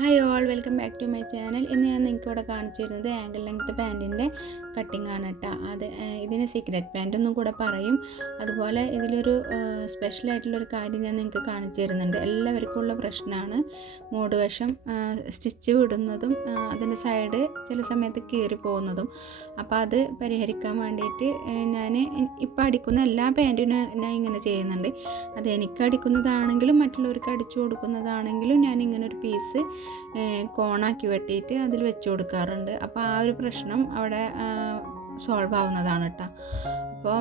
Hi all welcome back to my channel ഇന്ന് ഞാൻ നിങ്ങൾക്ക് ഇവിടെ കാണിച്ചു തരുന്നത് ആംഗിൾ ലെങ്ത് പാന്റിന്റെ കട്ടിംഗ് ആണ് കേട്ടോ അത് ഇതിന് സീക്രട്ട് പാന്റ് എന്നും കൂടെ പറയും. അതുപോലെ ഇതിലൊരു സ്പെഷ്യൽ ആയിട്ടുള്ളൊരു കാര്യം ഞാൻ നിങ്ങൾക്ക് കാണിച്ചു തരുന്നുണ്ട്. എല്ലാവർക്കും ഉള്ള പ്രശ്നമാണ്. മൂട് വശം സ്റ്റിച്ച് വിടുന്നതും അതിന്റെ സൈഡ് ചില സമയത്ത് കീറി പോകുന്നതും. അപ്പോൾ അത് പരിഹരിക്കാൻ വേണ്ടിയിട്ട് ഞാൻ ഇപ്പോൾ അടിക്കുന്ന എല്ലാ പാന്റിനും ഞാൻ ഇങ്ങനെ ചെയ്യുന്നുണ്ട്. അത് എനിക്ക് അടിക്കുന്നതാണെങ്കിലും മറ്റുള്ളവർക്ക് അടിച്ചു കൊടുക്കുന്നതാണെങ്കിലും ഞാൻ ഇങ്ങനെ ഒരു പീസ് കോണാക്കി വെട്ടിയിട്ട് അതിൽ വെച്ച് കൊടുക്കാറുണ്ട്. അപ്പോൾ ആ ഒരു പ്രശ്നം അവിടെ സോൾവ് ആവുന്നതാണ് കേട്ടോ അപ്പോൾ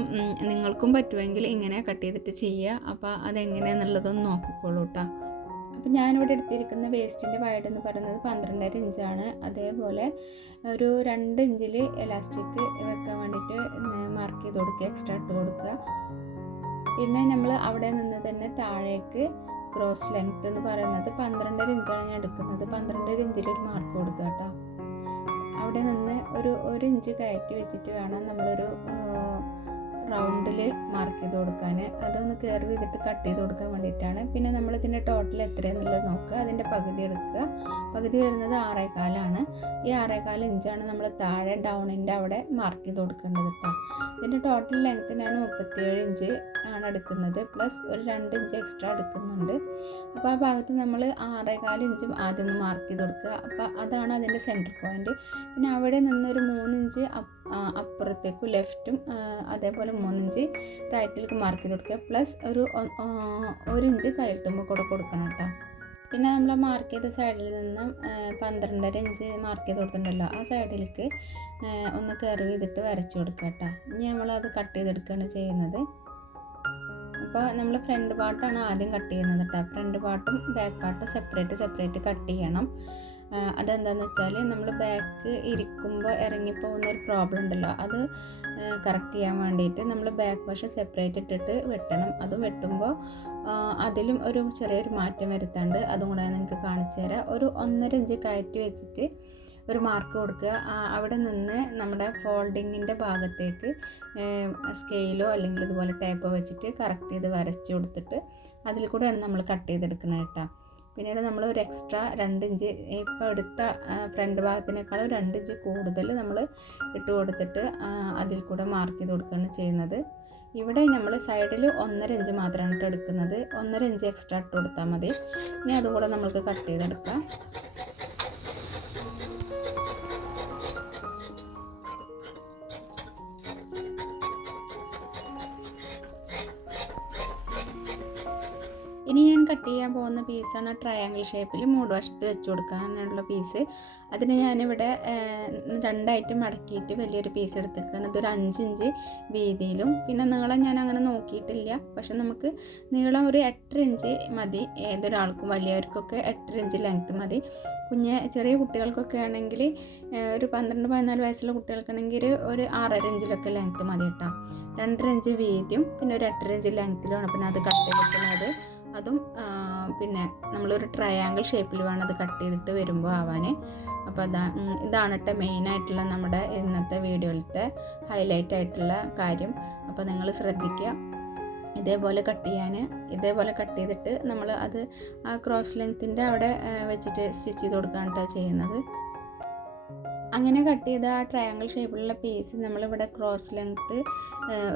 നിങ്ങൾക്കും പറ്റുമെങ്കിൽ ഇങ്ങനെ കട്ട് ചെയ്തിട്ട് ചെയ്യുക അപ്പോൾ അതെങ്ങനെയാണെന്നുള്ളതൊന്ന് നോക്കിക്കോളൂ കേട്ടോ അപ്പോൾ ഞാനിവിടെ എടുത്തിരിക്കുന്ന വേസ്റ്റിന്റെ വൈഡ് എന്ന് പറയുന്നത് പന്ത്രണ്ടര ഇഞ്ചാണ് അതേപോലെ ഒരു രണ്ട് ഇഞ്ചിൽ എലാസ്റ്റിക് വെക്കാൻ വേണ്ടിയിട്ട് മാർക്ക് ചെയ്ത് കൊടുക്കുക എക്സ്ട്രാ ഇട്ട് കൊടുക്കുക. പിന്നെ നമ്മൾ അവിടെ നിന്ന് തന്നെ താഴേക്ക് ക്രോസ് ലെങ്ത് എന്ന് പറയുന്നത് പന്ത്രണ്ടര ഇഞ്ചാണ് ഞാൻ എടുക്കുന്നത്. പന്ത്രണ്ടര ഇഞ്ചിൽ ഒരു മാർക്ക് കൊടുക്കുക കേട്ടോ അവിടെ നിന്ന് ഒരു ഒരു ഇഞ്ച് കയറ്റി വെച്ചിട്ട് വേണം നമ്മളൊരു റൗണ്ടിൽ മാർക്ക് ചെയ്ത് കൊടുക്കാൻ അതൊന്ന് കയറി ചെയ്തിട്ട് കട്ട് ചെയ്ത് കൊടുക്കാൻ വേണ്ടിയിട്ടാണ്. പിന്നെ നമ്മൾ ഇതിന്റെ ടോട്ടൽ എത്രയെന്നുള്ളത് നോക്കുക. അതിന്റെ പകുതി എടുക്കുക. പകുതി വരുന്നത് ആറേകാലാണ്. ഈ ആറേകാൽ ഇഞ്ചാണ് നമ്മൾ താഴെ ഡൗണിന്റെ അവിടെ മാർക്ക് ചെയ്ത് കൊടുക്കേണ്ടത് കേട്ടോ ഇതിന്റെ ടോട്ടൽ ലെങ്ത്ത് ഞാൻ മുപ്പത്തിയേഴ് ഇഞ്ച് ആണ് എടുക്കുന്നത്. പ്ലസ് ഒരു രണ്ട് ഇഞ്ച് എക്സ്ട്രാ എടുക്കുന്നുണ്ട്. അപ്പോൾ ആ ഭാഗത്ത് നമ്മൾ ആറേകാൽ ഇഞ്ചും ആദ്യം ഒന്ന് മാർക്ക് ചെയ്ത് കൊടുക്കുക. അപ്പോൾ അതാണ് അതിന്റെ സെന്റർ പോയിന്റ് പിന്നെ അവിടെ നിന്നൊരു മൂന്നിഞ്ച് അപ്പ് അപ്പുറത്തേക്കും ലെഫ്റ്റും അതേപോലെ മൂന്നിഞ്ച് റൈറ്റിലേക്ക് മാർക്ക് ചെയ്ത് കൊടുക്കുക. പ്ലസ് ഒരു ഒരിഞ്ച് ഇഞ്ച് കൂടെ കൊടുക്കണം കേട്ടോ. പിന്നെ നമ്മൾ മാർക്ക് ചെയ്ത സൈഡിൽ നിന്നും പന്ത്രണ്ടര ഇഞ്ച് മാർക്ക് ചെയ്ത് കൊടുത്തിട്ടുണ്ടല്ലോ. ആ സൈഡിലേക്ക് ഒന്ന് കർവ് ചെയ്തിട്ട് വരച്ചു കൊടുക്കുക കേട്ടോ. ഇനി നമ്മളത് കട്ട് ചെയ്തെടുക്കുകയാണ് ചെയ്യുന്നത്. അപ്പോൾ നമ്മൾ ഫ്രണ്ട് പാർട്ടാണ് ആദ്യം കട്ട് ചെയ്യുന്നത് കേട്ടോ. ഫ്രണ്ട് പാർട്ടും ബാക്ക് പാർട്ടും സെപ്പറേറ്റ് സെപ്പറേറ്റ് കട്ട് ചെയ്യണം. അതെന്താണെന്ന് വെച്ചാൽ നമ്മൾ ബാക്ക് ഇരിക്കുമ്പോൾ ഇറങ്ങിപ്പോകുന്ന ഒരു പ്രോബ്ലം ഉണ്ടല്ലോ. അത് കറക്റ്റ് ചെയ്യാൻ വേണ്ടിയിട്ട് നമ്മൾ ബാക്ക് വശം സെപ്പറേറ്റ് ഇട്ടിട്ട് വെട്ടണം. അത് വെട്ടുമ്പോൾ അതിലും ഒരു ചെറിയൊരു മാറ്റം വരുത്താണ്ട് അതും കൂടെ നിങ്ങൾക്ക് കാണിച്ചു തരാം. ഒരു ഒന്നര ഇഞ്ച് കയറ്റി വെച്ചിട്ട് ഒരു മാർക്ക് കൊടുക്കുക. അവിടെ നിന്ന് നമ്മുടെ ഫോൾഡിങ്ങിന്റെ ഭാഗത്തേക്ക് സ്കെയിലോ അല്ലെങ്കിൽ ഇതുപോലെ ടേപ്പോ വെച്ചിട്ട് കറക്റ്റ് ചെയ്ത് വരച്ച് കൊടുത്തിട്ട് അതിൽ കൂടെയാണ് നമ്മൾ കട്ട് ചെയ്തെടുക്കുന്നത് കേട്ടോ. പിന്നീട് നമ്മൾ ഒരു എക്സ്ട്രാ രണ്ട് ഇഞ്ച് ഇപ്പോൾ എടുത്ത ഫ്രണ്ട് ഭാഗത്തിനേക്കാളും രണ്ട് ഇഞ്ച് കൂടുതൽ നമ്മൾ ഇട്ട് കൊടുത്തിട്ട് അതിൽ കൂടെ മാർക്ക് ചെയ്ത് കൊടുക്കുകയാണ് ചെയ്യുന്നത്. ഇവിടെ നമ്മൾ സൈഡിൽ ഒന്നര ഇഞ്ച് മാത്രമാണ് ഇട്ട് എടുക്കുന്നത്. ഒന്നര ഇഞ്ച് എക്സ്ട്രാ ഇട്ട് കൊടുത്താൽ മതി. ഇനി അതുകൂടെ നമ്മൾക്ക് കട്ട് ചെയ്തെടുക്കാം. കട്ട് ചെയ്യാൻ പോകുന്ന പീസാണ് ട്രയാങ്കിൾ ഷേപ്പിൽ മൂട് വശത്ത് വെച്ച് കൊടുക്കാനുള്ള പീസ് അതിന് ഞാനിവിടെ രണ്ടായിട്ട് മടക്കിയിട്ട് വലിയൊരു പീസ് എടുത്തേക്കാണ് ഇതൊരു അഞ്ച് ഇഞ്ച് വീതിയിലും. പിന്നെ നീളം ഞാൻ അങ്ങനെ നോക്കിയിട്ടില്ല. പക്ഷെ നമുക്ക് നീളം ഒരു എട്ടര ഇഞ്ച് മതി. ഏതൊരാൾക്കും വലിയവർക്കൊക്കെ എട്ടര ഇഞ്ച് ലെങ്ത്ത് മതി. കുഞ്ഞ് ചെറിയ കുട്ടികൾക്കൊക്കെ ആണെങ്കിൽ ഒരു പന്ത്രണ്ട് പതിനാല് വയസ്സുള്ള കുട്ടികൾക്കാണെങ്കിൽ ഒരു ആറര ഇഞ്ചിലൊക്കെ ലെങ്ത്ത് മതി കേട്ടോ. രണ്ടര ഇഞ്ച് വീതിയും പിന്നെ ഒരു എട്ടര ഇഞ്ച് ലെങ്ത്തിലുമാണ് പിന്നെ അത് കട്ട് ചെയ്തിട്ടുള്ളത്. അതും പിന്നെ നമ്മളൊരു ട്രയാങ്കിൾ ഷേപ്പിൽ വേണം അത് കട്ട് ചെയ്തിട്ട് വരുമ്പോൾ ആവാൻ അപ്പോൾ അതാ ഇതാണ് കേട്ടോ മെയിനായിട്ടുള്ള നമ്മുടെ ഇന്നത്തെ വീഡിയോയിലത്തെ ഹൈലൈറ്റ് ആയിട്ടുള്ള കാര്യം. അപ്പോൾ നിങ്ങൾ ശ്രദ്ധിക്കുക ഇതേപോലെ കട്ട് ചെയ്യാൻ ഇതേപോലെ കട്ട് ചെയ്തിട്ട് നമ്മൾ അത് ആ ക്രോസ് ലെങ്ത്തിന്റെ അവിടെ വെച്ചിട്ട് സ്റ്റിച്ച് ചെയ്ത് കൊടുക്കുകയാണ് കേട്ടോ ചെയ്യുന്നത്. അങ്ങനെ കട്ട് ചെയ്ത ആ ട്രയാങ്കിൾ ഷേപ്പിലുള്ള പീസ് നമ്മളിവിടെ ക്രോസ് ലെങ്ത്ത്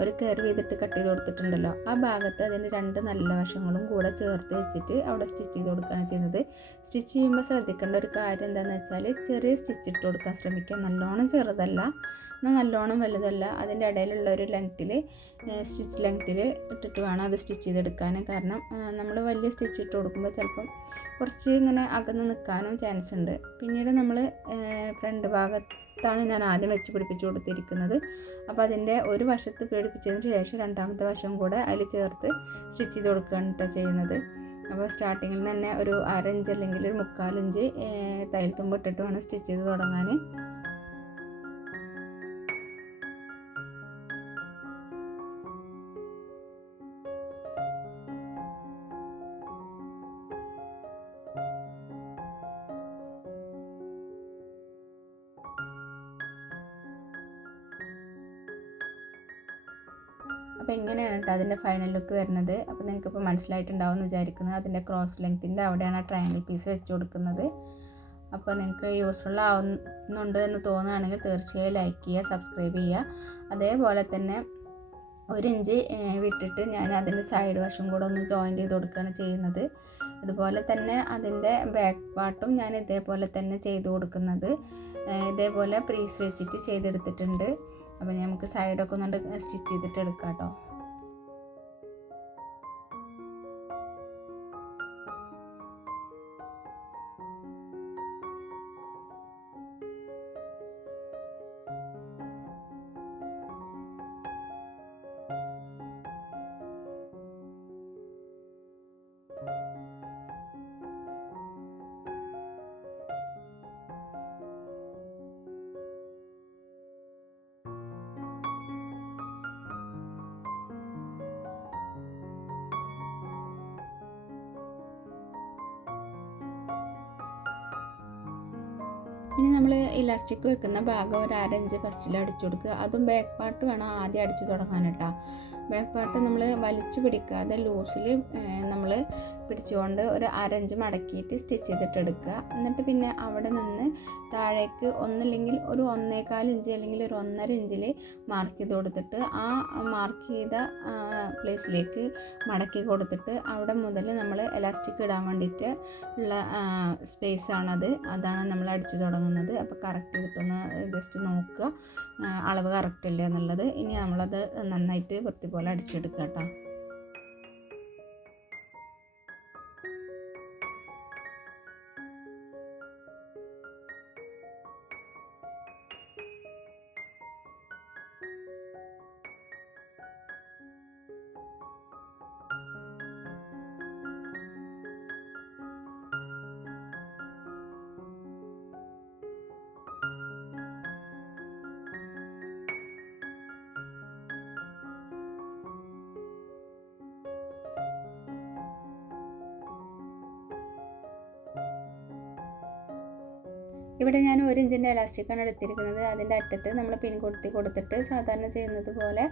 ഒരു കർവ് ചെയ്തിട്ട് കട്ട് ചെയ്ത് കൊടുത്തിട്ടുണ്ടല്ലോ. ആ ഭാഗത്ത് അതിന്റെ രണ്ട് നല്ല വശങ്ങളും കൂടെ ചേർത്ത് വെച്ചിട്ട് അവിടെ സ്റ്റിച്ച് ചെയ്ത് കൊടുക്കുകയാണ് ചെയ്യുന്നത്. സ്റ്റിച്ച് ചെയ്യുമ്പോൾ ശ്രദ്ധിക്കേണ്ട ഒരു കാര്യം എന്താണെന്ന് വെച്ചാൽ ചെറിയ സ്റ്റിച്ച് ഇട്ട് കൊടുക്കാൻ ശ്രമിക്കുക. നല്ലോണം ചെറുതല്ല. എന്നാൽ നല്ലോണം വലുതല്ല അതിന്റെ ഇടയിലുള്ള ഒരു ലെങ്ത്തിൽ സ്റ്റിച്ച് ലെങ്ത്തിൽ ഇട്ടിട്ട് വേണം അത് സ്റ്റിച്ച് ചെയ്തെടുക്കാൻ കാരണം നമ്മൾ വലിയ സ്റ്റിച്ച് ഇട്ട് കൊടുക്കുമ്പോൾ ചിലപ്പം കുറച്ച് ഇങ്ങനെ അകന്ന് നിൽക്കാനും ചാൻസ് ഉണ്ട്. പിന്നീട് നമ്മൾ ഫ്രണ്ട് ഭാഗത്താണ് ഞാൻ ആദ്യം വെച്ച് പിടിപ്പിച്ച് കൊടുത്തിരിക്കുന്നത്. അപ്പോൾ അതിന്റെ ഒരു വശത്ത് പിടിപ്പിച്ചതിന് ശേഷം രണ്ടാമത്തെ വശം കൂടെ അതിൽ ചേർത്ത് സ്റ്റിച്ച് ചെയ്ത് കൊടുക്കുകയാണ് കേട്ടോ ചെയ്യുന്നത്. അപ്പോൾ സ്റ്റാർട്ടിങ്ങിൽ തന്നെ ഒരു അരഞ്ച് അല്ലെങ്കിൽ ഒരു മുക്കാലിഞ്ച് തയ്യൽ തുമ്പ് ഇട്ടിട്ട് വേണം സ്റ്റിച്ച് ചെയ്ത് തുടങ്ങാൻ അപ്പോൾ ഇങ്ങനെയാണ് കേട്ടോ അതിന്റെ ഫൈനൽ ലുക്ക് വരുന്നത്? അപ്പോൾ നിങ്ങൾക്കിപ്പോൾ മനസ്സിലായിട്ടുണ്ടാവും എന്ന് വിചാരിക്കുന്നത് അതിന്റെ ക്രോസ് ലെങ്ത്തിന്റെ അവിടെയാണ് ആ ട്രയാങ്കിൾ പീസ് വെച്ച് കൊടുക്കുന്നത്. അപ്പോൾ നിങ്ങൾക്ക് യൂസ്ഫുൾ ആവുന്നുണ്ട് എന്ന് തോന്നുകയാണെങ്കിൽ തീർച്ചയായും ലൈക്ക് ചെയ്യുക സബ്സ്ക്രൈബ് ചെയ്യുക. അതേപോലെ തന്നെ ഒരു ഇഞ്ച് വിട്ടിട്ട് ഞാൻ അതിന്റെ സൈഡ് വശം കൂടെ ഒന്ന് ജോയിൻ ചെയ്ത് കൊടുക്കുകയാണ് ചെയ്യുന്നത്. അതുപോലെ തന്നെ അതിന്റെ ബാക്ക് പാർട്ടും ഞാൻ ഇതേപോലെ തന്നെ ചെയ്ത് കൊടുക്കുന്നത്. ഇതേപോലെ പ്രീസ് വെച്ചിട്ട് ചെയ്തെടുത്തിട്ടുണ്ട്. അപ്പോൾ നമുക്ക് സൈഡൊക്കെ ഒന്നുകൊണ്ട് സ്റ്റിച്ച് ചെയ്തിട്ട് എടുക്കാം കേട്ടോ ഇനി നമ്മൾ ഇലാസ്റ്റിക് വെക്കുന്ന ഭാഗം ഒരു അരഞ്ച് ഫസ്റ്റിൽ അടിച്ചു കൊടുക്കുക. അതും ബാക്ക് പാർട്ട് വേണം ആദ്യം അടിച്ചു തുടങ്ങാൻ ബാക്ക് പാർട്ട് നമ്മൾ വലിച്ചു പിടിക്കാതെ ലൂസിൽ നമ്മൾ പിടിച്ചുകൊണ്ട് ഒരു അരഞ്ച് മടക്കിയിട്ട് സ്റ്റിച്ച് ചെയ്തിട്ട് എടുക്കുക എന്നിട്ട് പിന്നെ അവിടെ നിന്ന് താഴേക്ക് ഒന്നില്ലെങ്കിൽ ഒരു ഒന്നേകാൽ ഇഞ്ച് അല്ലെങ്കിൽ ഒരു ഒന്നര ഇഞ്ചിൽ മാർക്ക് ചെയ്ത് കൊടുത്തിട്ട് ആ മാർക്ക് ചെയ്ത പ്ലേസിലേക്ക് മടക്കി കൊടുത്തിട്ട് അവിടെ മുതൽ നമ്മൾ എലാസ്റ്റിക് ഇടാൻ വേണ്ടിയിട്ട് ഉള്ള സ്പേസ് ആണത്. അതാണ് നമ്മൾ അടിച്ചു തുടങ്ങുന്നത്. അപ്പോൾ കറക്റ്റ് ചെയ്തിട്ടൊന്ന് ജസ്റ്റ് നോക്കുക. അളവ് കറക്റ്റ് അല്ലേ എന്നുള്ളത്. ഇനി നമ്മളത് നന്നായിട്ട് വൃത്തി പോലെ അടിച്ചെടുക്കുക കേട്ടോ. ഇവിടെ ഞാൻ ഒരു ഇഞ്ചിന്റെ ഇലാസ്റ്റിക്കാണ് എടുത്തിരിക്കുന്നത്. അതിന്റെ അറ്റത്ത് നമ്മൾ പിൻ കൊടുത്തി കൊടുത്തിട്ട് സാധാരണ ചെയ്യുന്നത് പോലെ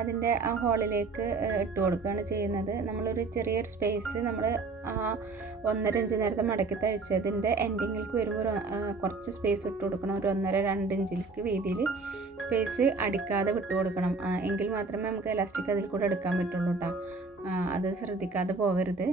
അതിന്റെ ആ ഹോളിലേക്ക് ഇട്ട് കൊടുക്കുകയാണ് ചെയ്യുന്നത്. നമ്മളൊരു ചെറിയൊരു സ്പേസ് നമ്മൾ ആ ഒന്നര ഇഞ്ച് നേരത്തെ മടക്കി തയ്ച്ചതിന്റെ എൻഡിങ്ങിലേക്ക് വരുമ്പോൾ കുറച്ച് സ്പേസ് ഇട്ട് കൊടുക്കണം. ഒരു ഒന്നര രണ്ട് ഇഞ്ചിലേക്ക് വീതിയിൽ സ്പേസ് അടിക്കാതെ വിട്ട് കൊടുക്കണം. എങ്കിൽ മാത്രമേ നമുക്ക് ഇലാസ്റ്റിക് അതിൽ കൂടെ എടുക്കാൻ പറ്റുള്ളൂ കേട്ടോ അത് ശ്രദ്ധിക്കാതെ പോവരുത്.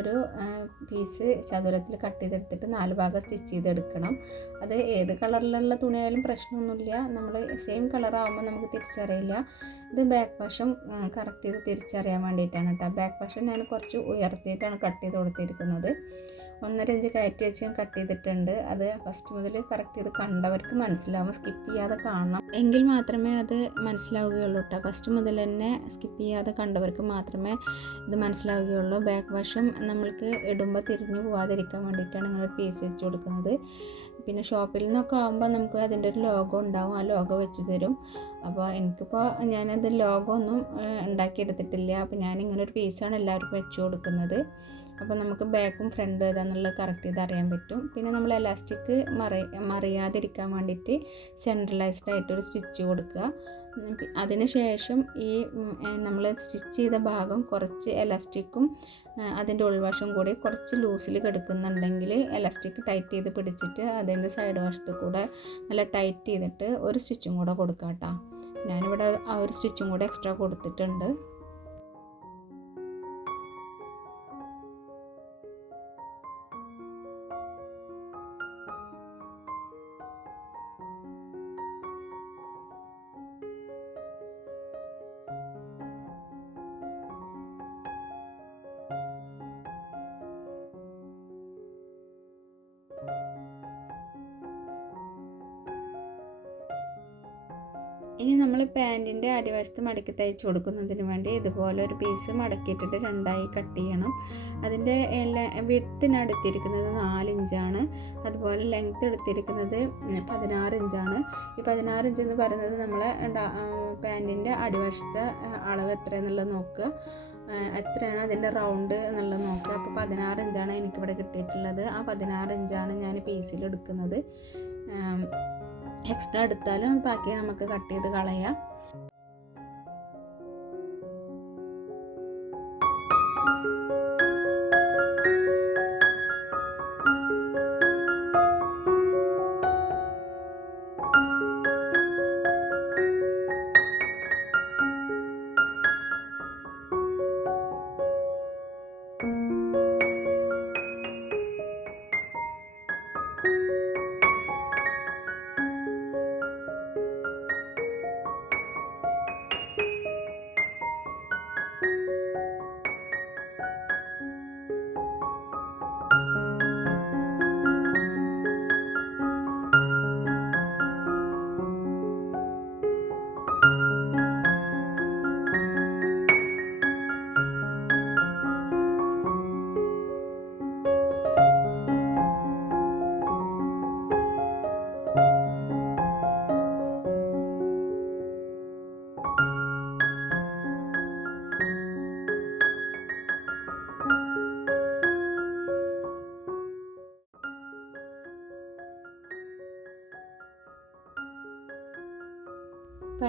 ഇതുപോലൊരു പീസ് ചതുരത്തിൽ കട്ട് ചെയ്തെടുത്തിട്ട് നാല് ഭാഗം സ്റ്റിച്ച് ചെയ്തെടുക്കണം. അത് ഏത് കളറിലുള്ള തുണിയായാലും പ്രശ്നമൊന്നുമില്ല. നമ്മൾ സെയിം കളറാകുമ്പോൾ നമുക്ക് തിരിച്ചറിയില്ല. ഇത് ബാക്ക് വശം കറക്റ്റ് ചെയ്ത് തിരിച്ചറിയാൻ വേണ്ടിയിട്ടാണ് കേട്ടോ ബാക്ക് വശം ഞാൻ കുറച്ച് ഉയർത്തിയിട്ടാണ് കട്ട് ചെയ്ത് കൊടുത്തിരിക്കുന്നത്. ഒന്നര ഇഞ്ച് കയറ്റി വെച്ച് ഞാൻ കട്ട് ചെയ്തിട്ടുണ്ട്. അത് ഫസ്റ്റ് മുതൽ കറക്റ്റ് ചെയ്ത് കണ്ടവർക്ക് മനസ്സിലാവും. സ്കിപ്പ് ചെയ്യാതെ കാണണം. എങ്കിൽ മാത്രമേ അത് മനസ്സിലാവുകയുള്ളൂ കേട്ടോ ഫസ്റ്റ് മുതൽ തന്നെ സ്കിപ്പ് ചെയ്യാതെ കണ്ടവർക്ക് മാത്രമേ ഇത് മനസ്സിലാവുകയുള്ളൂ. ബാക്ക് വശം നമ്മൾക്ക് ഇടുമ്പോൾ തിരിഞ്ഞു പോകാതിരിക്കാൻ വേണ്ടിയിട്ടാണ് ഇങ്ങനെ ഒരു പീസ് വെച്ച് കൊടുക്കുന്നത്. പിന്നെ ഷോപ്പിൽ നിന്നൊക്കെ ആകുമ്പോൾ നമുക്ക് അതിന്റെ ഒരു ലോഗോ ഉണ്ടാവും. ആ ലോഗോ വെച്ച് തരും. അപ്പോൾ എനിക്കിപ്പോൾ ഞാനത് ലോഗോ ഒന്നും ഉണ്ടാക്കിയെടുത്തിട്ടില്ല. അപ്പോൾ ഞാൻ ഇങ്ങനെ ഒരു പീസാണ് എല്ലാവർക്കും വെച്ച് കൊടുക്കുന്നത്. അപ്പോൾ നമുക്ക് ബാക്കും ഫ്രണ്ടും ഏതാണെന്നുള്ളത് കറക്റ്റ് ചെയ്ത് അറിയാൻ പറ്റും. പിന്നെ നമ്മൾ എലാസ്റ്റിക് മറി മറിയാതിരിക്കാൻ വേണ്ടിയിട്ട് സെൻട്രലൈസ്ഡ് ആയിട്ടൊരു സ്റ്റിച്ച് കൊടുക്കുക. അതിന് ശേഷം ഈ നമ്മൾ സ്റ്റിച്ച് ചെയ്ത ഭാഗം കുറച്ച് എലാസ്റ്റിക്കും അതിന്റെ ഉൾവശം കൂടി കുറച്ച് ലൂസിൽ കിടക്കുന്നുണ്ടെങ്കിൽ എലാസ്റ്റിക് ടൈറ്റ് ചെയ്ത് പിടിച്ചിട്ട് അതിന്റെ സൈഡ് വശത്ത് കൂടെ നല്ല ടൈറ്റ് ചെയ്തിട്ട് ഒരു സ്റ്റിച്ചും കൂടെ കൊടുക്കാം കേട്ടോ ഞാനിവിടെ ആ ഒരു സ്റ്റിച്ചും കൂടെ എക്സ്ട്രാ കൊടുത്തിട്ടുണ്ട്. ഇനി നമ്മൾ പാന്റിന്റെ അടിവശത്ത് മടക്കി തയ്ച്ചു കൊടുക്കുന്നതിന് വേണ്ടി ഇതുപോലെ ഒരു പീസ് മടക്കിയിട്ടിട്ട് രണ്ടായി കട്ട് ചെയ്യണം. അതിന്റെ എല്ലാ വിടത്തിനടുത്തിരിക്കുന്നത് നാലിഞ്ചാണ്. അതുപോലെ ലെങ്ത്ത് എടുത്തിരിക്കുന്നത് പതിനാറ് ഇഞ്ചാണ്. ഈ പതിനാറ് ഇഞ്ച് എന്ന് പറയുന്നത് നമ്മൾ പാന്റിന്റെ അടിവശത്തെ അളവ് എത്ര എത്രയെന്നുള്ളത് നോക്കുക. എത്രയാണ് അതിന്റെ റൗണ്ട് എന്നുള്ളത് നോക്കുക. അപ്പോൾ പതിനാറ് ഇഞ്ചാണ് എനിക്കിവിടെ കിട്ടിയിട്ടുള്ളത്. ആ പതിനാറ് ഇഞ്ചാണ് ഞാൻ പീസിൽ എടുക്കുന്നത്. എക്സ്ട്രാ എടുത്താലും ബാക്കി നമുക്ക് കട്ട് ചെയ്ത് കളയാം.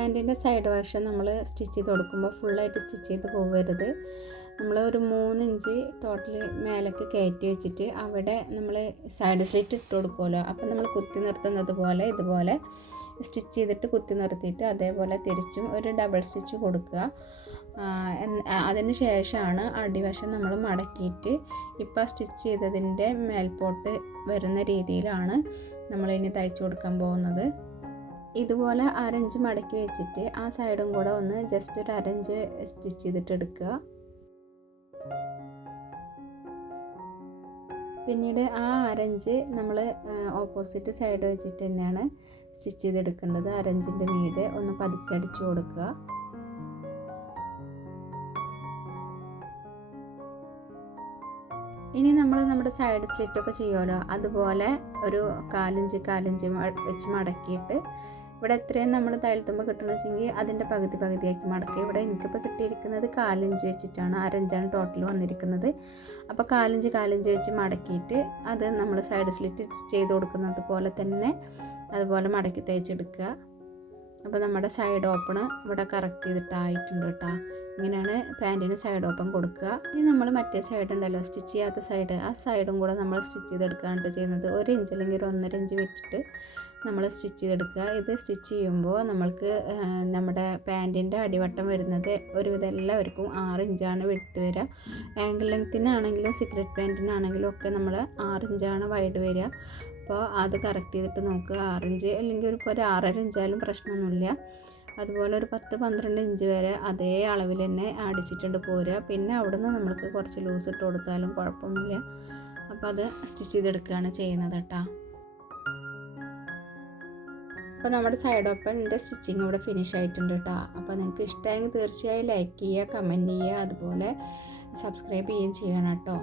പാന്റിന്റെ സൈഡ് വശം നമ്മൾ സ്റ്റിച്ച് ചെയ്ത് കൊടുക്കുമ്പോൾ ഫുള്ളായിട്ട് സ്റ്റിച്ച് ചെയ്ത് പോകരുത് നമ്മൾ ഒരു മൂന്ന് ഇഞ്ച് ടോട്ടൽ മേലേക്ക് കയറ്റി വെച്ചിട്ട് അവിടെ നമ്മൾ സൈഡ് സ്ലിറ്റ് ഇട്ട് കൊടുക്കുമല്ലോ. അപ്പം നമ്മൾ കുത്തി നിർത്തുന്നത് പോലെ ഇതുപോലെ സ്റ്റിച്ച് ചെയ്തിട്ട് കുത്തി നിർത്തിയിട്ട് അതേപോലെ തിരിച്ചും ഒരു ഡബിൾ സ്റ്റിച്ച് കൊടുക്കുക. അതിന് ശേഷമാണ് അടിവശം നമ്മൾ മടക്കിയിട്ട് ഇപ്പോൾ സ്റ്റിച്ച് ചെയ്തതിന്റെ മേൽപോട്ട് വരുന്ന രീതിയിലാണ് നമ്മളിനി തയ്ച്ചു കൊടുക്കാൻ പോകുന്നത്. ഇതുപോലെ അരഞ്ച് മടക്കി വെച്ചിട്ട് ആ സൈഡും കൂടെ ഒന്ന് ജസ്റ്റ് ഒരു അരഞ്ച് സ്റ്റിച്ച് ചെയ്തിട്ട് എടുക്കുക പിന്നീട് ആ അരഞ്ച് നമ്മൾ ഓപ്പോസിറ്റ് സൈഡ് വെച്ചിട്ട് തന്നെയാണ് സ്റ്റിച്ച് ചെയ്തെടുക്കേണ്ടത്. അരഞ്ചിന്റെ മീതെ ഒന്ന് പതിച്ചടിച്ച് കൊടുക്കുക. ഇനി നമ്മൾ നമ്മുടെ സൈഡ് സ്ലിറ്റൊക്കെ ചെയ്യുമല്ലോ അതുപോലെ ഒരു കാലിഞ്ച് കാലിഞ്ച് വെച്ച് മടക്കിയിട്ട് ഇവിടെ എത്രയും നമ്മൾ തയ്യൽത്തുമ്പോൾ കിട്ടണമെന്ന് വെച്ചെങ്കിൽ അതിന്റെ പകുതി പകുതിയാക്കി മടക്കുക. ഇവിടെ എനിക്കിപ്പോൾ കിട്ടിയിരിക്കുന്നത് കാലഞ്ച് വെച്ചിട്ടാണ്. അരഞ്ചാണ് ടോട്ടൽ വന്നിരിക്കുന്നത്. അപ്പോൾ കാലഞ്ച് കാലഞ്ച് വെച്ച് മടക്കിയിട്ട് അത് നമ്മൾ സൈഡ് സ്ലിറ്റ് ചെയ്ത് കൊടുക്കുന്നത് പോലെ തന്നെ അതുപോലെ മടക്കി തയ്ച്ചെടുക്കുക അപ്പോൾ നമ്മുടെ സൈഡ് ഓപ്പൺ ഇവിടെ കറക്റ്റ് ചെയ്തിട്ടായിട്ടുണ്ട് കേട്ടോ. ഇങ്ങനെയാണ് പാന്റിന് സൈഡ് ഓപ്പൺ കൊടുക്കുക. ഇനി നമ്മൾ മറ്റേ സൈഡ് ഉണ്ടല്ലോ സ്റ്റിച്ച് ചെയ്യാത്ത സൈഡ് ആ സൈഡും കൂടെ നമ്മൾ സ്റ്റിച്ച് ചെയ്തെടുക്കുകയാണ് ചെയ്യുന്നത്. ഒരു ഇഞ്ച് അല്ലെങ്കിൽ ഒരു ഒന്നര ഇഞ്ച് വിട്ടിട്ട് നമ്മൾ സ്റ്റിച്ച് ചെയ്തെടുക്കുക. ഇത് സ്റ്റിച്ച് ചെയ്യുമ്പോൾ നമ്മൾക്ക് നമ്മുടെ പാന്റിന്റെ അടിവട്ടം വരുന്നത് ഒരുവിധം എല്ലാവർക്കും ആറ് ഇഞ്ചാണ് വിട്ട് വരിക. ആങ്കിൾ ലെങ്ത്തിനാണെങ്കിലും സീക്രട്ട് പാന്റിനാണെങ്കിലും ഒക്കെ നമ്മൾ ആറ് ഇഞ്ചാണ് വൈഡ് വരിക. അപ്പോൾ അത് കറക്റ്റ് ചെയ്തിട്ട് നോക്കുക. ആറിഞ്ച് അല്ലെങ്കിൽ ഒരു ഒരു ആറര ഇഞ്ചായാലും പ്രശ്നമൊന്നുമില്ല. അതുപോലെ ഒരു പത്ത് പന്ത്രണ്ട് ഇഞ്ച് വരെ അതേ അളവിൽ തന്നെ അടിച്ചിട്ടുണ്ട് പോരുക. പിന്നെ അവിടുന്ന് നമ്മൾക്ക് കുറച്ച് ലൂസ് ഇട്ട് കൊടുത്താലും കുഴപ്പമൊന്നുമില്ല. അപ്പോൾ അത് സ്റ്റിച്ച് ചെയ്തെടുക്കുകയാണ് ചെയ്യുന്നത് കേട്ടോ. അപ്പോൾ നമ്മുടെ സൈഡ് ഓപ്പണിന്റെ സ്റ്റിച്ചിങ് ഇവിടെ ഫിനിഷ് ആയിട്ടുണ്ട് കേട്ടോ അപ്പോൾ നിങ്ങൾക്ക് ഇഷ്ടമായെങ്കിൽ തീർച്ചയായും ലൈക്ക് ചെയ്യുക കമന്റ് ചെയ്യുക അതുപോലെ സബ്സ്ക്രൈബ് ചെയ്യുകയും ചെയ്യണം കേട്ടോ